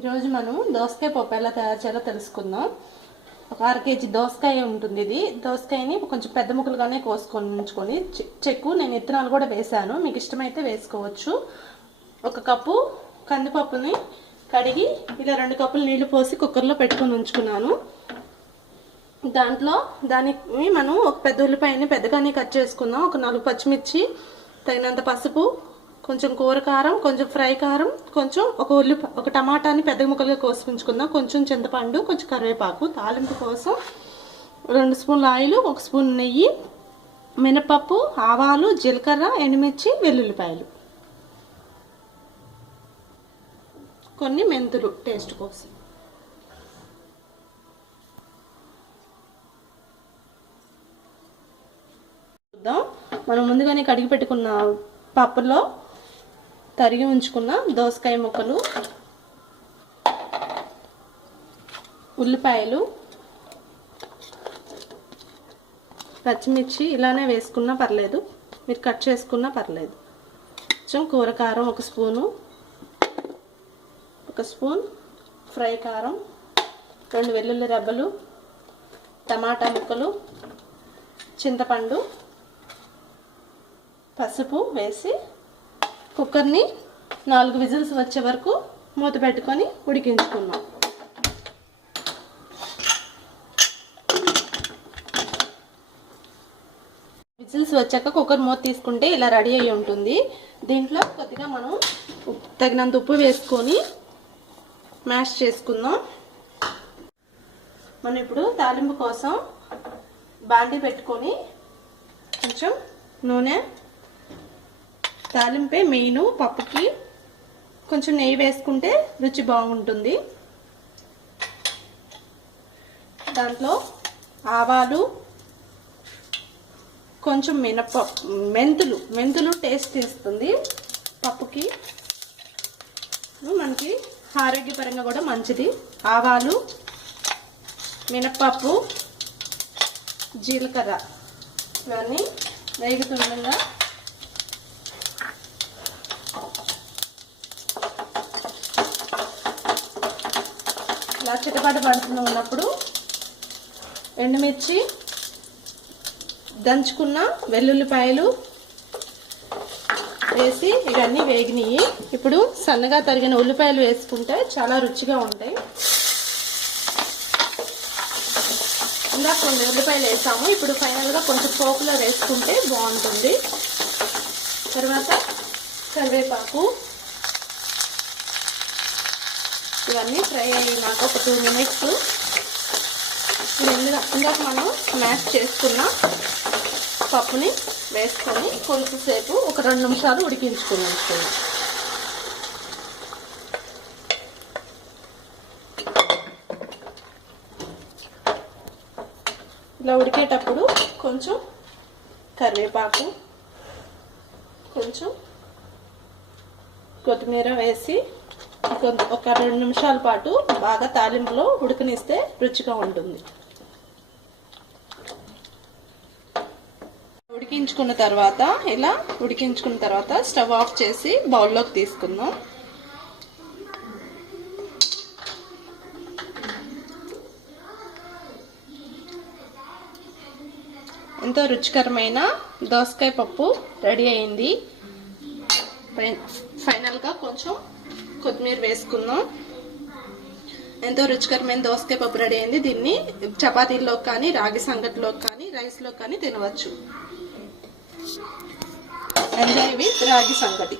ఈరోజు మనం దోసకాయ పప్పు ఎలా తయారు చేయాలో తెలుసుకుందాం. ఒక అర కేజీ దోసకాయ ఉంటుంది ఇది. దోసకాయని కొంచెం పెద్ద ముక్కలుగానే కోసుకొని ఉంచుకొని చెక్కు నేను విత్తనాలు కూడా వేశాను. మీకు ఇష్టమైతే వేసుకోవచ్చు. ఒక కప్పు కందిపప్పుని కడిగి ఇలా రెండు కప్పులు నీళ్ళు పోసి కుక్కర్లో పెట్టుకొని ఉంచుకున్నాను. దాంట్లో దానికి మనం ఒక పెద్ద ఉల్లిపాయని పెద్దగానే కట్ చేసుకుందాం. ఒక నాలుగు పచ్చిమిర్చి తగినంత పసుపు కొంచెం కూర కారం కొంచెం ఫ్రై కారం కొంచెం ఒక ఉల్లి ఒక టమాటాని పెద్ద ముక్కలుగా కోసి ఉంచుకుందాం కొంచెం చింతపండు కొంచెం కరివేపాకు తాలింపు కోసం రెండు స్పూన్ల ఆయిల్ ఒక స్పూన్ నెయ్యి మినపప్పు ఆవాలు జీలకర్ర ఎండుమిర్చి వెల్లుల్లిపాయలు. కొన్ని మెంతులు టేస్ట్ కోసం. చూద్దాం. మనం ముందుగానే కడిగి పెట్టుకున్న పప్పులో తరిగి ఉంచుకున్న దోసకాయ ముక్కలు ఉల్లిపాయలు పచ్చిమిర్చి ఇలానే వేసుకున్నా పర్లేదు మీరు కట్ చేసుకున్నా పర్లేదు. కొంచెం కూర కారం ఒక స్పూను ఒక స్పూన్ ఫ్రై కారం రెండు వెల్లుల్లి రెబ్బలు టమాటా ముక్కలు చింతపండు పసుపు వేసి కుక్కర్ని నాలుగు విజిల్స్ వచ్చే వరకు మూత పెట్టుకొని ఉడికించుకున్నాం విజిల్స్ వచ్చాక కుక్కర్ మూత తీసుకుంటే ఇలా రెడీ అయి ఉంటుంది. దీంట్లో కొద్దిగా మనం తగినంత ఉప్పు వేసుకొని మ్యాష్ చేసుకుందాం. మనం ఇప్పుడు తాలింపు కోసం బాండీ పెట్టుకొని కొంచెం నూనె తాలింపే మెయిన్ పప్పుకి కొంచెం నెయ్యి వేసుకుంటే రుచి బాగుంటుంది. దాంట్లో ఆవాలు కొంచెం మినప మెంతులు మెంతులు టేస్ట్ ఇస్తుంది పప్పుకి. మనకి ఆరోగ్యపరంగా కూడా మంచిది. ఆవాలు మినప్పప్పు జీలకర్ర ఇవన్నీ వేగుతుండగా ఇలా చిటపాట పడుతూ ఉన్నప్పుడు ఎండుమిర్చి దంచుకున్న వెల్లుల్లిపాయలు వేసి ఇవన్నీ వేగినాయి. ఇప్పుడు సన్నగా తరిగిన ఉల్లిపాయలు వేసుకుంటే చాలా రుచిగా ఉంటాయి. ఇందాక కొన్ని ఉల్లిపాయలు వేసాము. ఇప్పుడు ఫైనల్గా కొంచెం పోపులో వేసుకుంటే బాగుంటుంది. తర్వాత కరివేపాకు ఇవన్నీ ఫ్రై అయినాక ఒక టూ మినిట్స్. ఇందులో ఇందాక మనం మ్యాష్ చేసుకున్న పప్పుని వేసుకొని కొంచెంసేపు ఒక రెండు నిమిషాలు ఉడికించుకుని ఉంచుకోండి ఇలా ఉడికేటప్పుడు కొంచెం కరివేపాకు కొంచెం కొత్తిమీర వేసి కొంత ఒక రెండు నిమిషాల పాటు బాగా తాలింపులో ఉడకనిస్తే రుచిగా ఉంటుంది. ఉడికించుకున్న తర్వాత ఇలా ఉడికించుకున్న తర్వాత స్టవ్ ఆఫ్ చేసి బౌల్లోకి తీసుకుందాం. ఎంతో రుచికరమైన దోసకాయ పప్పు రెడీ అయింది. ఫైనల్గా కొంచెం కొత్తిమీర వేసుకుందాం ఎంతో రుచికరమైన దోసకాయ పప్పు రెడీ అయింది. దీన్ని చపాతీల్లో కానీ రాగి సంగటిలో కానీ రైస్లో కానీ తినవచ్చు. అంటే ఇవి రాగి సంగటి.